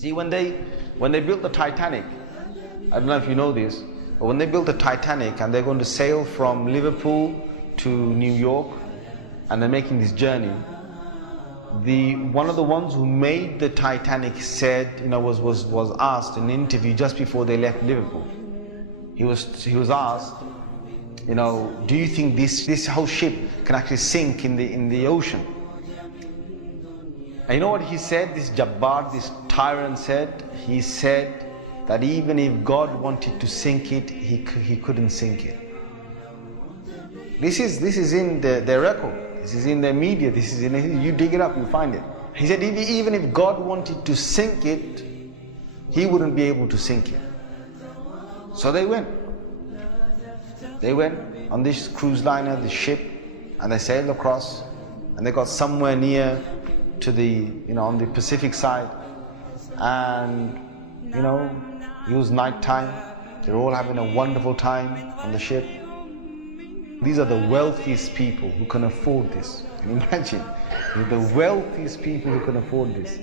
See, when they built the Titanic, I don't know if you know this, but when they built the Titanic and they're going to sail from Liverpool to New York, and they're making this journey, one of the ones who made the Titanic said, was asked in an interview just before they left Liverpool. He was asked, do you think this whole ship can actually sink in the ocean? And you know what he said? This Jabbar, this tyrant said. He said that even if God wanted to sink it, he couldn't sink it. This is in their record. This is in their media. This is you dig it up, you find it. He said even if God wanted to sink it, he wouldn't be able to sink it. So they went. They went on this cruise liner, this ship, and they sailed across, and they got somewhere near to the, on the Pacific side, and it was night time. They're all having a wonderful time on the ship. These are the wealthiest people who can afford this. Can you imagine? They're the wealthiest people who can afford this.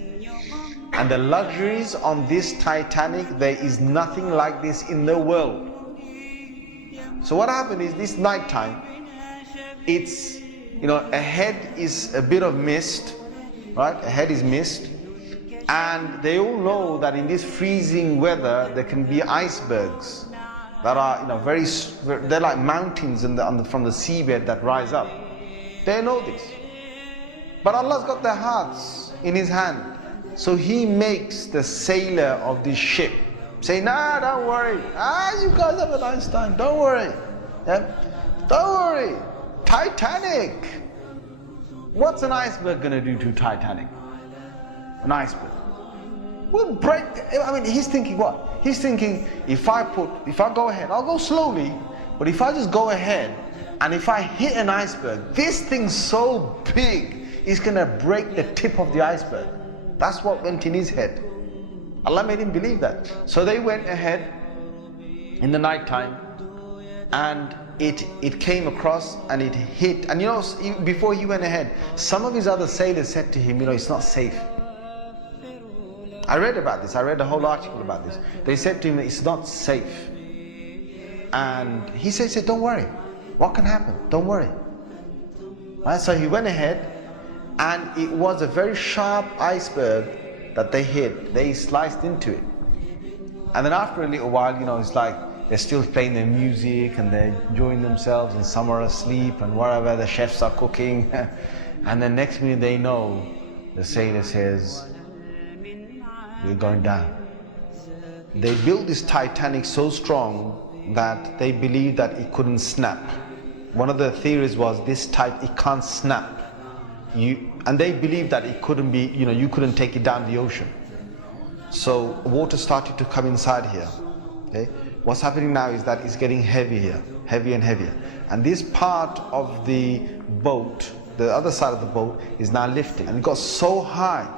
And the luxuries on this Titanic, there is nothing like this in the world. So what happened is, this night time, it's, ahead is a bit of mist, right? Ahead is mist. And they all know that in this freezing weather, there can be icebergs that are, they're like mountains from the seabed that rise up. They know this. But Allah's got their hearts in His hand. So He makes the sailor of this ship say, nah, don't worry. You guys have a nice time. Don't worry. Yeah? Don't worry. Titanic. What's an iceberg going to do to Titanic? An iceberg will break. He's thinking what? He's thinking, if I go ahead, I'll go slowly, but if I just go ahead, and if I hit an iceberg, this thing's so big, it's going to break the tip of the iceberg. That's what went in his head. Allah made him believe that. So they went ahead in the night time, and it came across and it hit. And before he went ahead, some of his other sailors said to him, it's not safe. I read about this. I read a whole article about this. They said to him, it's not safe. And he said, don't worry. What can happen? Don't worry. Right? So he went ahead, and it was a very sharp iceberg that they hit. They sliced into it. And then after a little while, it's like they're still playing their music and they're enjoying themselves, and some are asleep and whatever, the chefs are cooking. And then next minute they know, the sailor says, we're going down. They built this Titanic so strong that they believed that it couldn't snap. One of the theories was it can't snap. And they believed that it couldn't be, you couldn't take it down the ocean. So water started to come inside here. Okay? What's happening now is that it's getting heavy here, heavier and heavier. And this part of the boat, the other side of the boat, is now lifting. And it got so high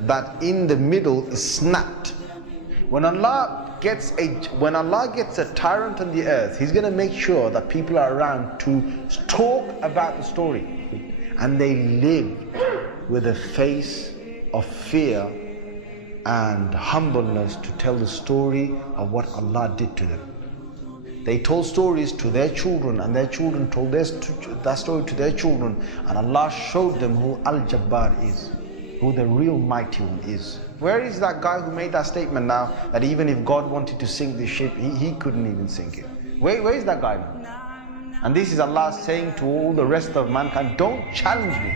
that in the middle is snapped. When Allah gets a tyrant on the earth, He's going to make sure that people are around to talk about the story. And they lived with a face of fear and humbleness to tell the story of what Allah did to them. They told stories to their children, and their children told that story to their children, and Allah showed them who Al-Jabbar is, who the real mighty one is. Where is that guy who made that statement now, that even if God wanted to sink this ship, he couldn't even sink it? Where is that guy now? And this is Allah saying to all the rest of mankind, don't challenge me.